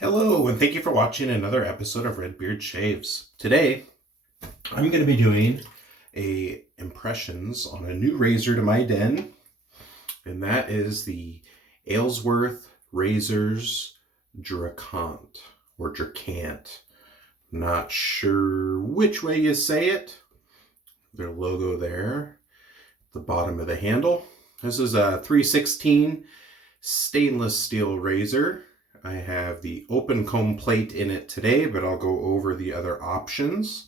Hello, and thank you for watching another episode of RedBeards Shaves. Today, I'm going to be doing a impressions on a new razor to my den, and that is the Aylsworth Razors Drakkant, or Drakkant. Not sure which way you say it. Their logo there, the bottom of the handle. This is a 316 stainless steel razor. I have the open comb plate in it today, but I'll go over the other options.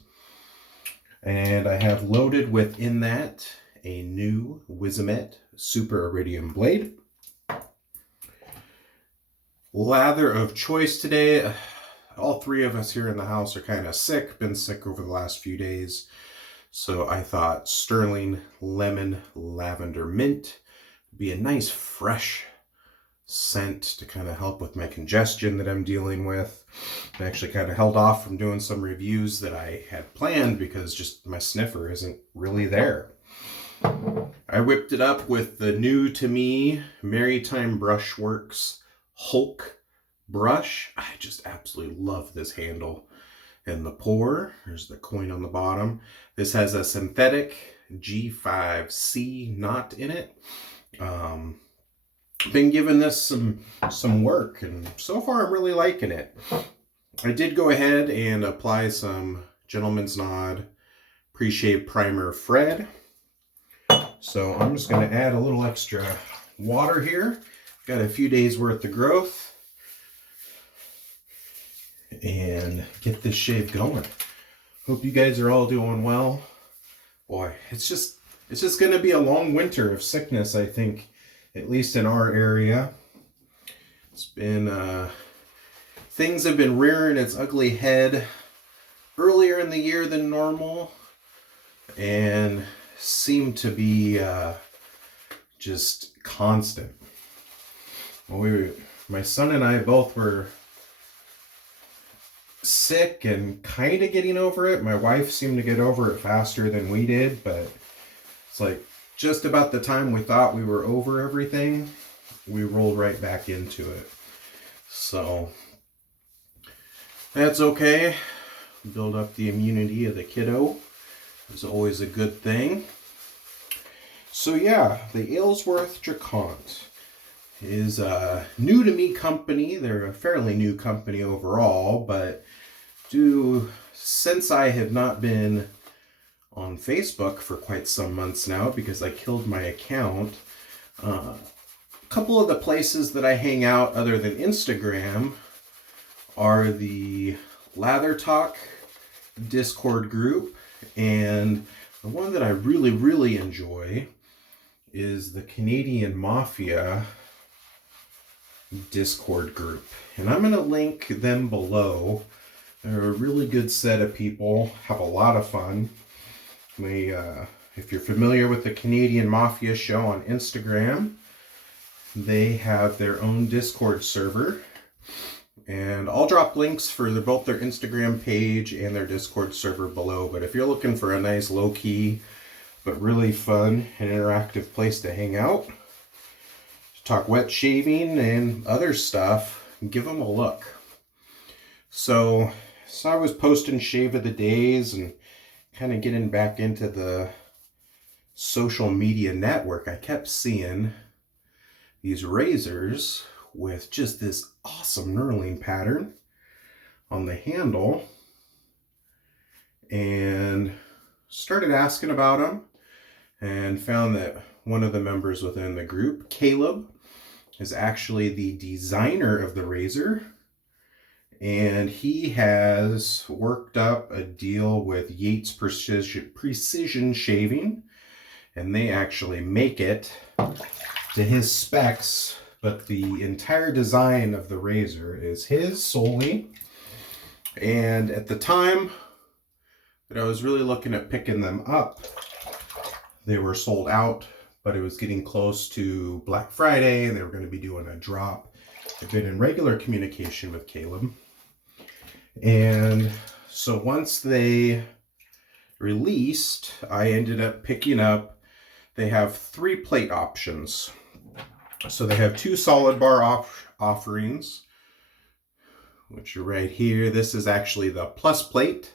And I have loaded within that a new Wizamet Super Iridium Blade. Lather of choice today. All three of us here in the house are kind of sick, been sick over the last few days. So I thought Stirling Lemon Lavender Mint would be a nice fresh scent to kind of help with my congestion that I'm dealing with. I actually kind of held off from doing some reviews that I had planned because just my sniffer isn't really there. I whipped it up with the new to me Maritime Brushworks Hulk Brush. I just absolutely love this handle. And the pour, there's the coin on the bottom. This has a synthetic G5C knot in it. Been giving this some work, and so far I'm really liking it. I did go ahead and apply some Gentleman's Nod pre-shave primer Fred. So I'm just going to add a little extra water here. Got a few days worth of growth, and get this shave going. Hope you guys are all doing well. Boy, it's just going to be a long winter of sickness, I think. At least in our area. It's been, things have been rearing its ugly head earlier in the year than normal, and seem to be just constant. My son and I both were sick and kind of getting over it. My wife seemed to get over it faster than we did, but it's like, just about the time we thought we were over everything, we rolled right back into it. So that's okay. Build up the immunity of the kiddo is always a good thing. So yeah, the Aylsworth Drakkant is a new to me company. They're a fairly new company overall, but since I have not been on Facebook for quite some months now because I killed my account. A couple of the places that I hang out other than Instagram are the Lather Talk Discord group, and the one that I really, really enjoy is the Canadian Mafia Discord group. And I'm going to link them below. They're a really good set of people, have a lot of fun. If you're familiar with the Canadian Mafia show on Instagram, they have their own Discord server, and I'll drop links for both their Instagram page and their Discord server below. But if you're looking for a nice low-key but really fun and interactive place to hang out, to talk wet shaving and other stuff, give them a look. So I was posting shave of the days and kind of getting back into the social media network. I kept seeing these razors with just this awesome knurling pattern on the handle, and started asking about them, and found that one of the members within the group, Caleb, is actually the designer of the razor. And he has worked up a deal with Yates Precision Shaving, and they actually make it to his specs, but the entire design of the razor is his solely. And at the time that I was really looking at picking them up, they were sold out, but it was getting close to Black Friday, and they were going to be doing a drop. I've been in regular communication with Caleb. And so once they released, I ended up picking up, they have 3 plate options. So they have 2 solid bar offerings which are right here. This is actually the plus plate.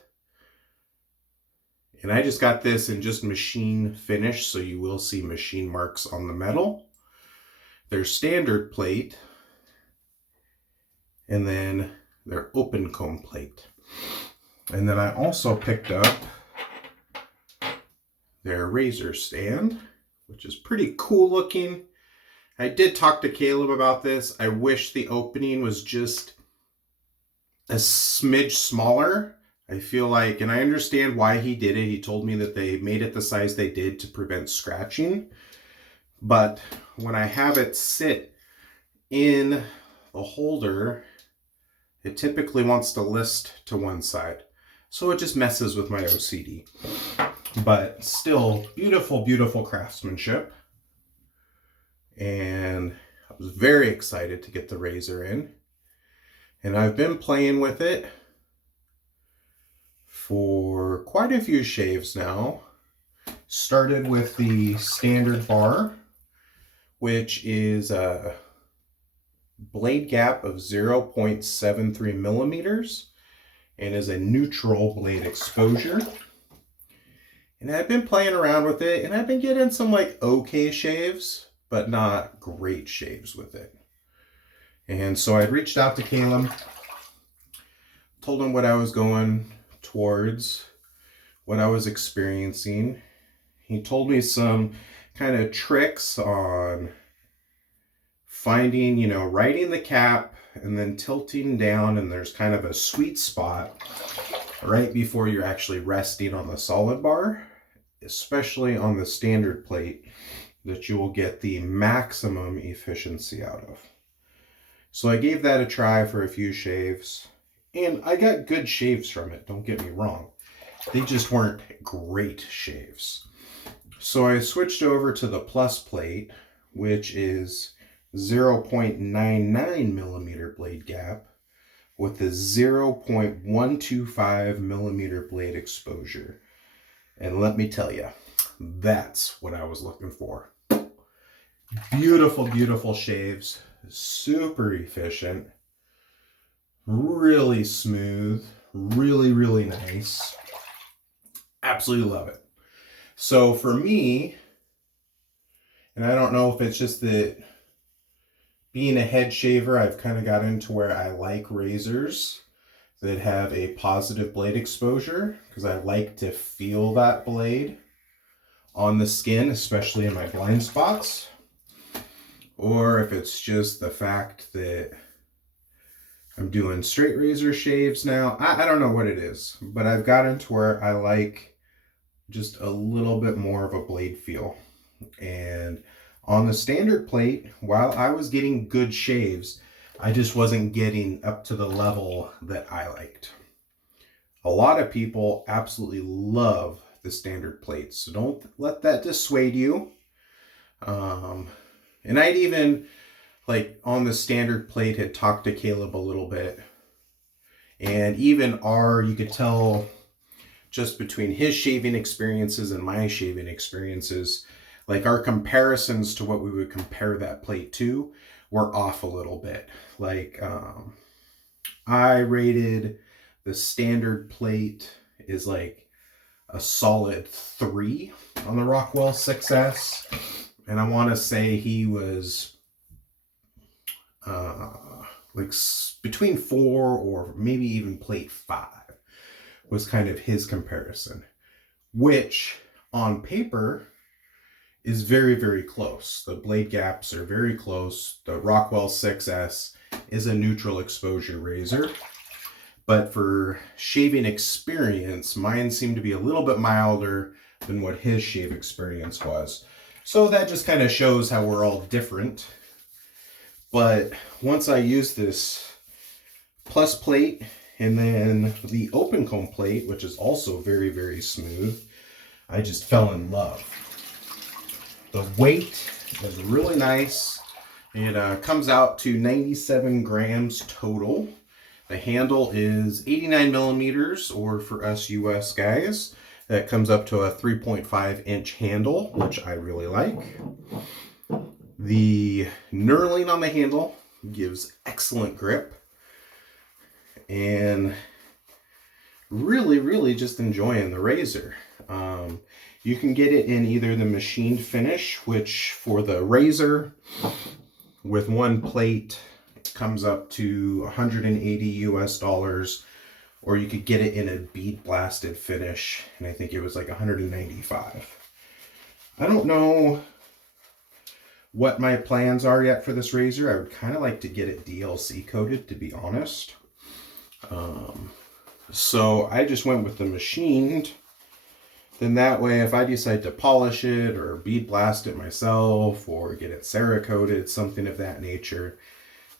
And I just got this in just machine finish, so you will see machine marks on the metal. Their standard plate, and then their open comb plate. And then I also picked up their razor stand, which is pretty cool looking. I did talk to Caleb about this. I wish the opening was just a smidge smaller. I feel like, and I understand why he did it. He told me that they made it the size they did to prevent scratching. But when I have it sit in the holder, it typically wants to list to one side. So it just messes with my OCD. But still, beautiful, beautiful craftsmanship. And I was very excited to get the razor in. And I've been playing with it for quite a few shaves now. Started with the standard bar, which is a blade gap of 0.73 millimeters and is a neutral blade exposure. And I've been playing around with it, and I've been getting some like okay shaves, but not great shaves with it. And so I reached out to Caleb, told him what I was going towards, what I was experiencing. He told me some kind of tricks on finding, righting the cap and then tilting down, and there's kind of a sweet spot right before you're actually resting on the solid bar, especially on the standard plate, that you will get the maximum efficiency out of. So I gave that a try for a few shaves, and I got good shaves from it, don't get me wrong. They just weren't great shaves. So I switched over to the plus plate, which is 0.99 millimeter blade gap with a 0.125 millimeter blade exposure. And let me tell you, that's what I was looking for. Beautiful, beautiful shaves, super efficient, really smooth, really, really nice. Absolutely love it. So for me, and I don't know if it's just that being a head shaver, I've kind of got into where I like razors that have a positive blade exposure, because I like to feel that blade on the skin, especially in my blind spots. Or if it's just the fact that I'm doing straight razor shaves now. I don't know what it is, but I've gotten to where I like just a little bit more of a blade feel. And on the standard plate, while I was getting good shaves, I just wasn't getting up to the level that I liked. A lot of people absolutely love the standard plate, so don't let that dissuade you. And I'd even, like on the standard plate, had talked to Caleb a little bit. And even you could tell just between his shaving experiences and my shaving experiences, like our comparisons to what we would compare that plate to were off a little bit. Like I rated the standard plate is like a solid 3 on the Rockwell 6S. And I want to say he was like between 4 or maybe even plate 5 was kind of his comparison, which on paper is very, very close. The blade gaps are very close. The Rockwell 6S is a neutral exposure razor, but for shaving experience, mine seemed to be a little bit milder than what his shave experience was. So that just kind of shows how we're all different. But once I used this plus plate and then the open comb plate, which is also very, very smooth, I just fell in love. The weight is really nice. It comes out to 97 grams total. The handle is 89 millimeters, or for us US guys, that comes up to a 3.5 inch handle, which I really like. The knurling on the handle gives excellent grip. and really just enjoying the razor. You can get it in either the machined finish, which for the razor with one plate comes up to 180 US dollars, or you could get it in a bead blasted finish, and I think it was like 195. I don't know what my plans are yet for this razor. I would kind of like to get it DLC coated, to be honest. So I just went with the machined. Then that way, if I decide to polish it or bead blast it myself or get it Cerakoted, something of that nature,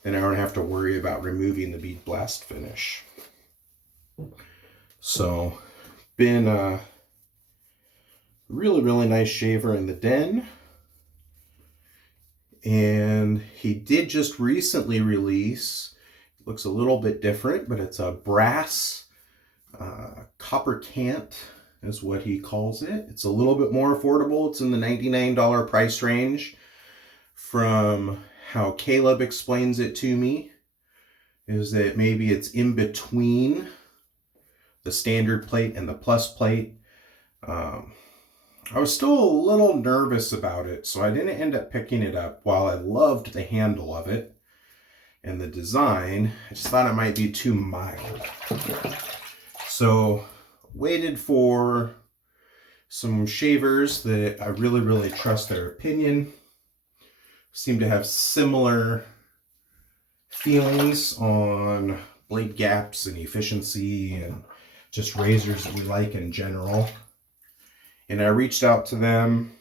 then I don't have to worry about removing the bead blast finish. So, been a really nice shaver in the den. And he did just recently release, looks a little bit different, but it's a brass copper cant is what he calls it. It's a little bit more affordable. It's in the $99 price range. From how Caleb explains it to me, is that maybe it's in between the standard plate and the plus plate. I was still a little nervous about it, so I didn't end up picking it up. While I loved the handle of it and the design, I just thought it might be too mild. So waited for some shavers that I really trust their opinion. Seem to have similar feelings on blade gaps and efficiency and just razors that we like in general. And I reached out to them,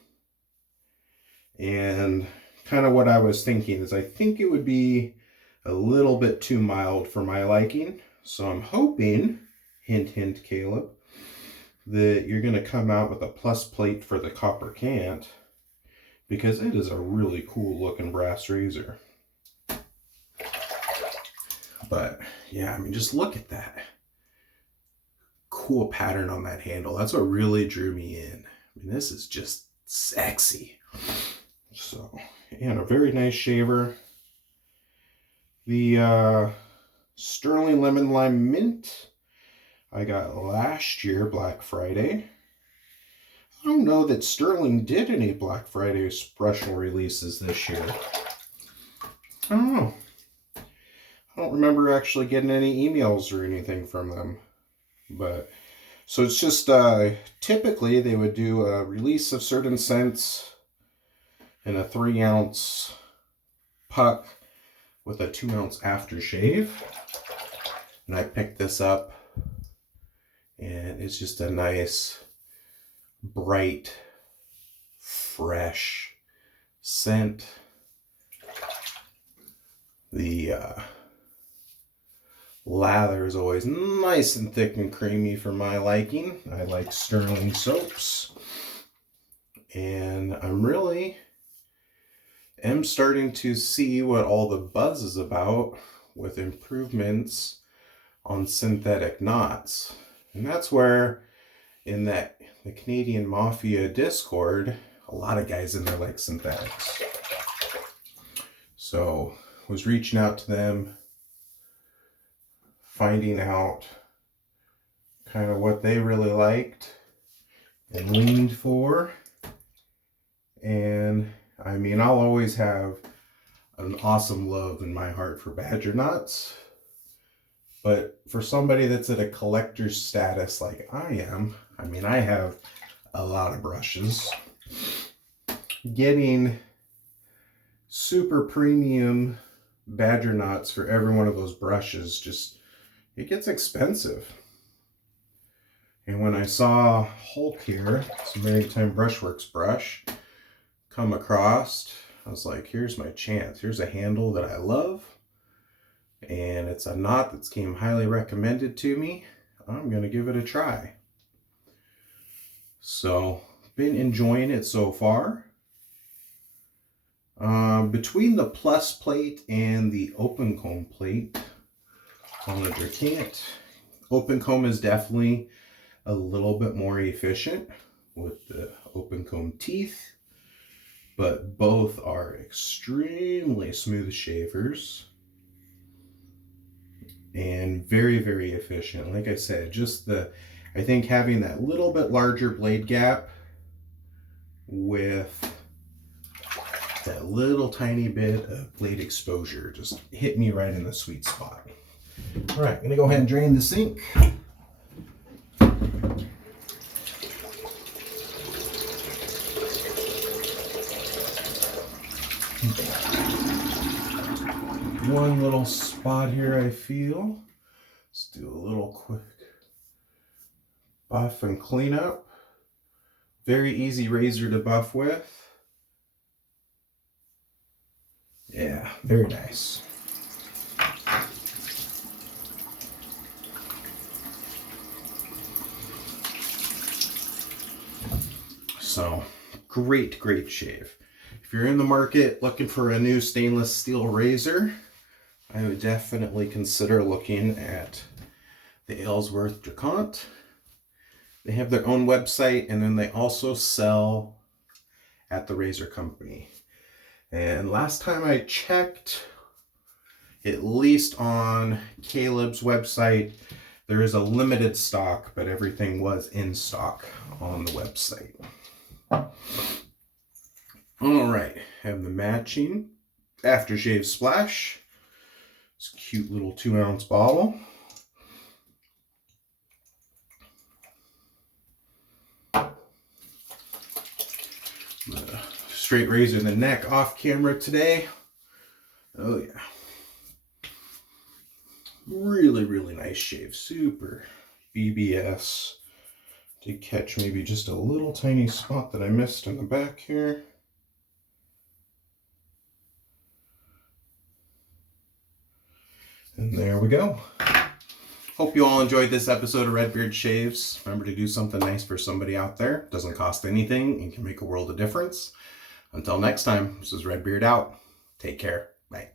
and kind of what I was thinking is I think it would be a little bit too mild for my liking. So I'm hoping, hint hint Caleb, that you're going to come out with a plus plate for the copper cant, because it is a really cool looking brass razor. But yeah, I mean, just look at that cool pattern on that handle. That's what really drew me in. I mean, this is just sexy. So, and a very nice shaver. The Stirling Lemon Lime Mint I got last year, Black Friday. I don't know that Stirling did any Black Friday special releases this year. I don't know. I don't remember actually getting any emails or anything from them. But, so it's just, typically they would do a release of certain scents in a 3-ounce puck with a 2-ounce aftershave. And I picked this up, and it's just a nice, bright, fresh scent. The lather is always nice and thick and creamy for my liking. I like Stirling soaps. And I'm really starting to see what all the buzz is about with improvements on synthetic knots. And that's where, in the Canadian Mafia Discord, a lot of guys in there like synthetics. So was reaching out to them, finding out kind of what they really liked and leaned for. And I mean, I'll always have an awesome love in my heart for badger knots. But for somebody that's at a collector's status like I am, I mean, I have a lot of brushes. Getting super premium badger knots for every one of those brushes, just, it gets expensive. And when I saw Hulk here, it's a Maritime Brushworks brush, come across, I was like, here's my chance. Here's a handle that I love, and it's a knot that's came highly recommended to me. I'm gonna give it a try. So, been enjoying it so far. Between the plus plate and the open comb plate on the Drakkant, open comb is definitely a little bit more efficient with the open comb teeth, but both are extremely smooth shavers. and very, very efficient. Like I said, just I think having that little bit larger blade gap with that little tiny bit of blade exposure just hit me right in the sweet spot. All right, I'm gonna go ahead and drain the sink. One little spot here I feel. Let's do a little quick buff and clean up. Very easy razor to buff with. Yeah, very nice. So, great shave. If you're in the market looking for a new stainless steel razor, I would definitely consider looking at the Aylsworth Drakkant. They have their own website, and then they also sell at the razor company. And last time I checked, at least on Caleb's website, there is a limited stock, but everything was in stock on the website. All right, have the matching aftershave splash. This cute little 2-ounce bottle. Straight razor the neck off camera today. Oh yeah. Really nice shave. Super BBS. Did catch maybe just a little tiny spot that I missed in the back here. And there we go. Hope you all enjoyed this episode of RedBeard Shaves. Remember to do something nice for somebody out there. Doesn't cost anything and can make a world of difference. Until next time, this is RedBeard out. Take care. Bye.